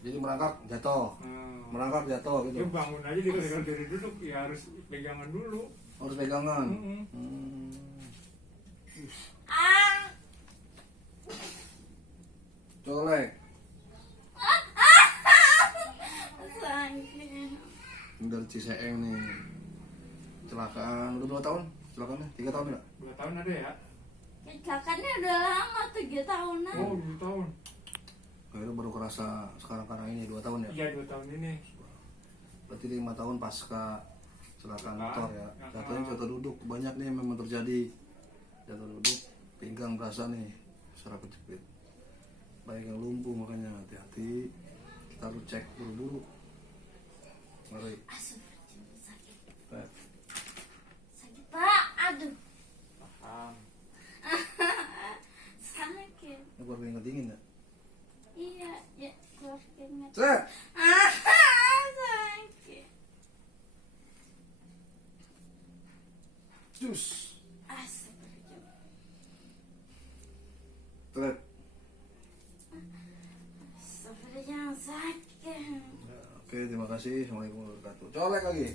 Jadi merangkak jatuh, merangkak jatuh gitu. Ya bangun aja kalau dari duduk ya harus pegangan dulu. Harus pegangan. Colek. Sakit. Ini dari Ciseeng nih. Kecelakaan udah 2 tahun? Kecelakaannya 3 tahun ya? 2 tahun ada ya? Kecelakaannya udah lama, 3 tahunan. Oh 2 tahun. Kayaknya baru kerasa sekarang ini 2 tahun ya? Iya 2 tahun ini. Berarti 5 tahun pasca kecelakaan motor ya. Jatuhnya jatuh duduk, banyak nih memang terjadi. Jatuh duduk, pinggang berasa nih secara kejepit. Baik yang lumpuh, makanya hati-hati. Kita harus cek buru-buru. Mari. Astagfirullahaladzim, sakit. Baik. Sakit pak, aduh. Paham. Sakit. Ini keluar keringat dingin ya? Iya, ya keluar keringat. Set! Sakit. Jus! Astagfirullah. Telet. Astagfirullah, jangan sakit. Ya, oke, terima kasih. Assalamualaikum warahmatullahi wabarakatuh. Colek lagi.